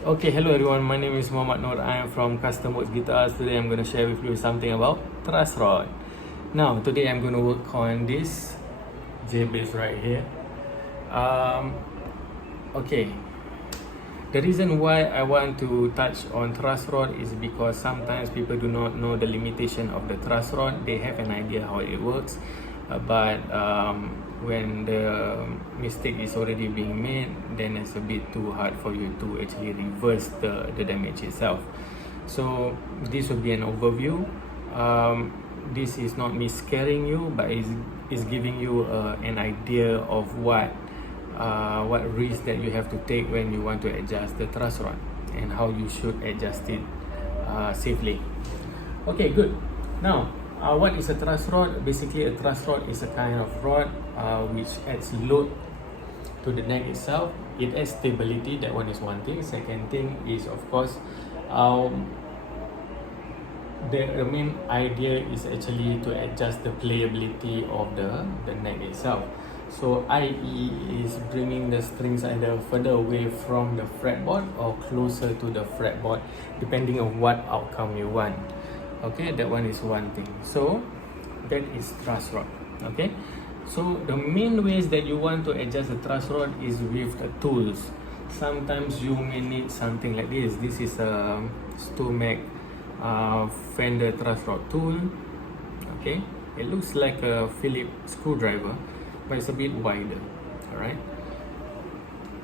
Okay, hello everyone. My name is Muhammad Noor. I am from Customwerkz Guitars. Today I'm going to share with you something about truss rod. Now, today I'm going to work on this J bass right here. Okay, the reason why I want to touch on truss rod is because sometimes people do not know the limitation of the truss rod. They have an idea how it works, but when the mistake is already being made, then it's a bit too hard for you to actually reverse the damage itself. So this will be an overview. This is not me scaring you, but is giving you an idea of what risk that you have to take when you want to adjust the truss rod and how you should adjust it safely. Okay, good. Now, what is a truss rod? Basically, a truss rod is a kind of rod which adds load to the neck itself. It adds stability. That one is one thing. Second thing is, of course, the main idea is actually to adjust the playability of the neck itself. So i.e. is bringing the strings either further away from the fretboard or closer to the fretboard, depending on what outcome you want. Okay, that one is one thing. So that is truss rod. Okay, so the main ways that you want to adjust the truss rod is with the tools. Sometimes you may need something like this. This is a Customwerkz fender truss rod tool. Okay, it looks like a Phillips screwdriver, but it's a bit wider. All right,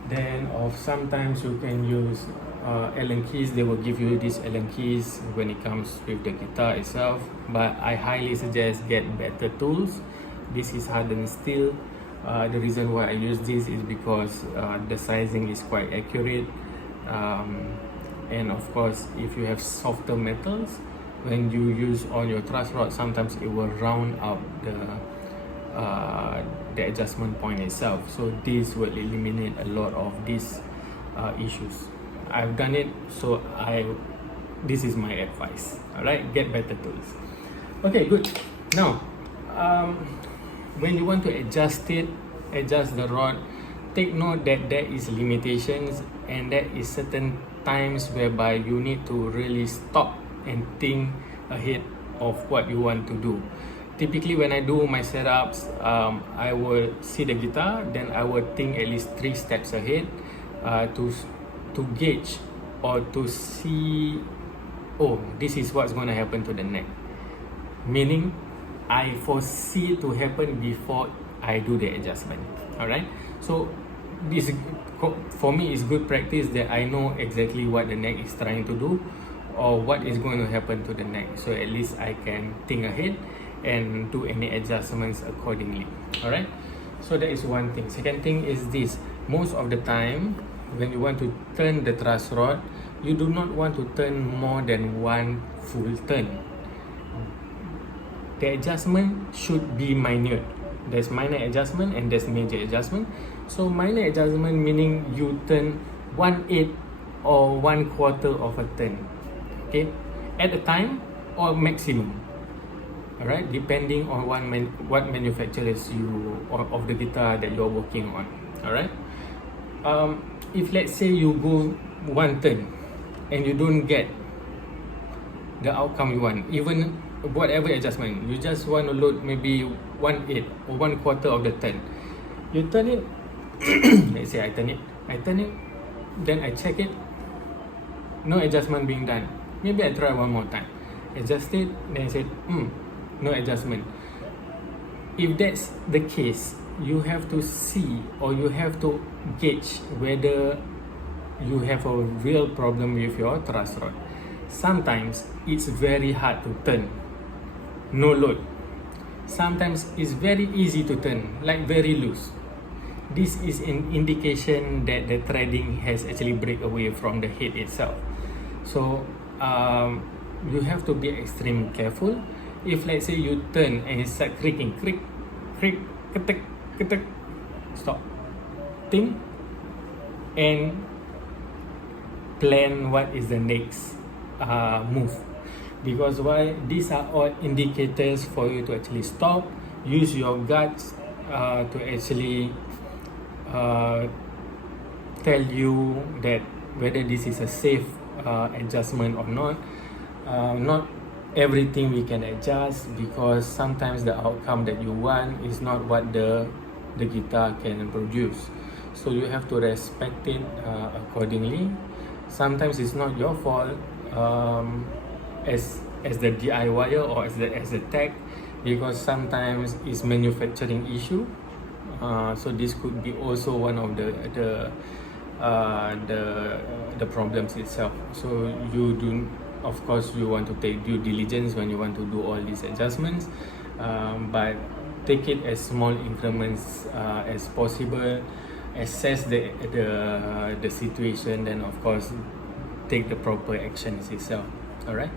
then sometimes you can use Allen keys. They will give you these Allen keys when it comes with the guitar itself, but I highly suggest get better tools. This is hardened steel. The reason why I use this is because the sizing is quite accurate, and of course if you have softer metals, when you use on your truss rod, sometimes it will round up the adjustment point itself. So this will eliminate a lot of these issues. I've done it, so this is my advice. All right, get better tools. Okay, good. Now, when you want to adjust the rod, take note that there is limitations and there is certain times whereby you need to really stop and think ahead of what you want to do. Typically, when I do my setups, I will see the guitar, then I will think at least 3 steps ahead to gauge or to see, oh, this is what's going to happen to the neck. Meaning, I foresee it to happen before I do the adjustment. All right. So this for me is good practice that I know exactly what the neck is trying to do or what is going to happen to the neck. So at least I can think ahead and do any adjustments accordingly. All right. So that is one thing. Second thing is this: most of the time, when you want to turn the truss rod, you do not want to turn more than one full turn. The adjustment should be minute. There's minor adjustment and there's major adjustment. So minor adjustment meaning you turn 1/8 or 1/4 of a turn, okay, at a time or maximum. All right, depending on what manufacturers of the guitar that you're working on. All right. If let's say you go 1 turn and you don't get the outcome you want, even whatever adjustment, you just want to load maybe 1/8 or 1/4 of the turn, you turn it. Let's say I turn it, then I check it, no adjustment being done. Maybe I try one more time, adjust it, then I said, no adjustment. If that's the case, you have to see or you have to gauge whether you have a real problem with your truss rod. Sometimes it's very hard to turn, no load. Sometimes it's very easy to turn, like very loose. This is an indication that the threading has actually break away from the head itself. So you have to be extremely careful. If let's say you turn and it start creaking, creak, creak, ketek, ketek, stop, think, and plan what is the next move. Because why? These are all indicators for you to actually stop, use your guts to actually tell you that whether this is a safe adjustment or not. Not everything we can adjust, because sometimes the outcome that you want is not what the guitar can produce. So you have to respect it accordingly. Sometimes it's not your fault as the DIYer or as the tech, because sometimes it's manufacturing issue. So this could be also one of the problems itself. So of course you want to take due diligence when you want to do all these adjustments, but take it as small increments as possible. Assess the situation, then of course take the proper actions itself. All right.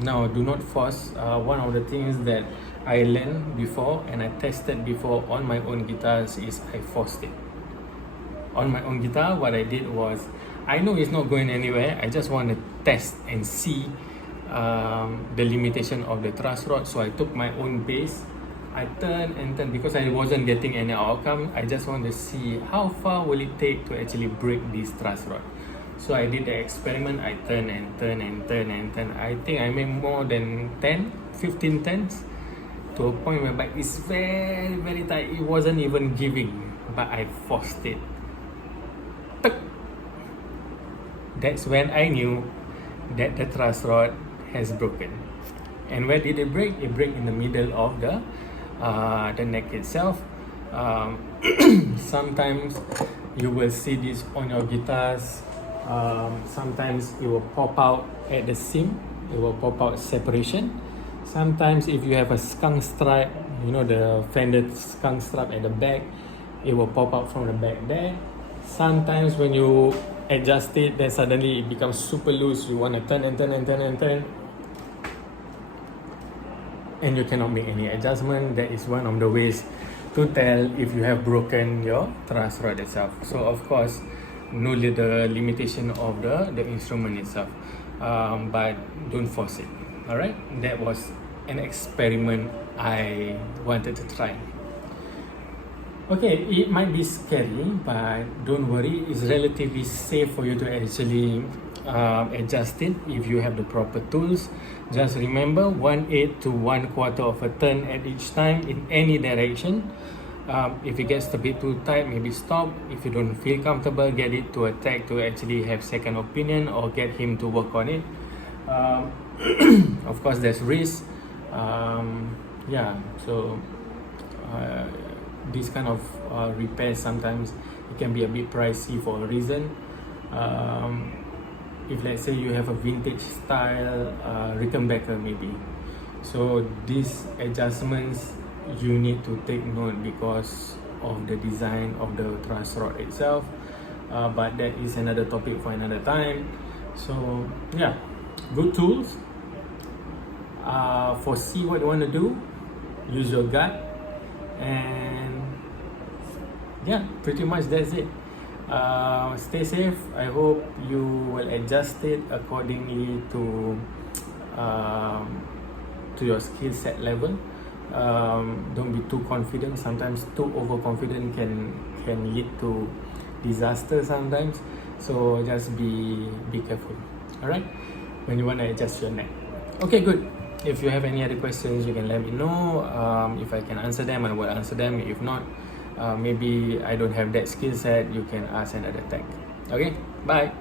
Now, do not force. One of the things that I learned before and I tested before on my own guitars is I forced it. On my own guitar, what I did was, I know it's not going anywhere. I just want to test and see the limitation of the truss rod. So I took my own bass, I turned and turned, because I wasn't getting any outcome. I just want to see how far will it take to actually break this truss rod. So I did the experiment. I turn and turn and turn and turn. I think I made more than 15 turns, to a point whereby it's very, very tight. It wasn't even giving, but I forced it. That's when I knew that the truss rod has broken. And where did it break? It broke in the middle of the neck itself. Sometimes you will see this on your guitars. Sometimes it will pop out at the seam. It will pop out separation. Sometimes if you have a skunk stripe, the Fender skunk stripe at the back, it will pop out from the back there. Sometimes when you adjust it, then suddenly it becomes super loose. You want to turn and turn and turn and turn, and you cannot make any adjustment. That is one of the ways to tell if you have broken your truss rod itself. So of course, know the limitation of the instrument itself, but don't force it. All right, that was an experiment I wanted to try. Okay, it might be scary, but don't worry, it's relatively safe for you to actually adjust it if you have the proper tools. Just remember, 1/8 to 1/4 of a turn at each time in any direction. If it gets a bit too tight, maybe stop. If you don't feel comfortable, get it to a tech to actually have second opinion, or get him to work on it. Of course, there's risk. So this kind of repairs, sometimes it can be a bit pricey for a reason. If let's say you have a vintage style Rickenbacker maybe, so these adjustments you need to take note because of the design of the truss rod itself, but that is another topic for another time. So yeah, good tools. Foresee what you want to do, use your gut, and yeah, pretty much that's it. Stay safe. I hope you will adjust it accordingly to your skill set level. Don't be too confident. Sometimes too overconfident can lead to disaster sometimes. So just be careful. All right, when you want to adjust your neck. Okay, good. If you have any other questions, you can let me know. If I can answer them, I will answer them. If not, maybe I don't have that skill set, you can ask another tech. Okay, bye.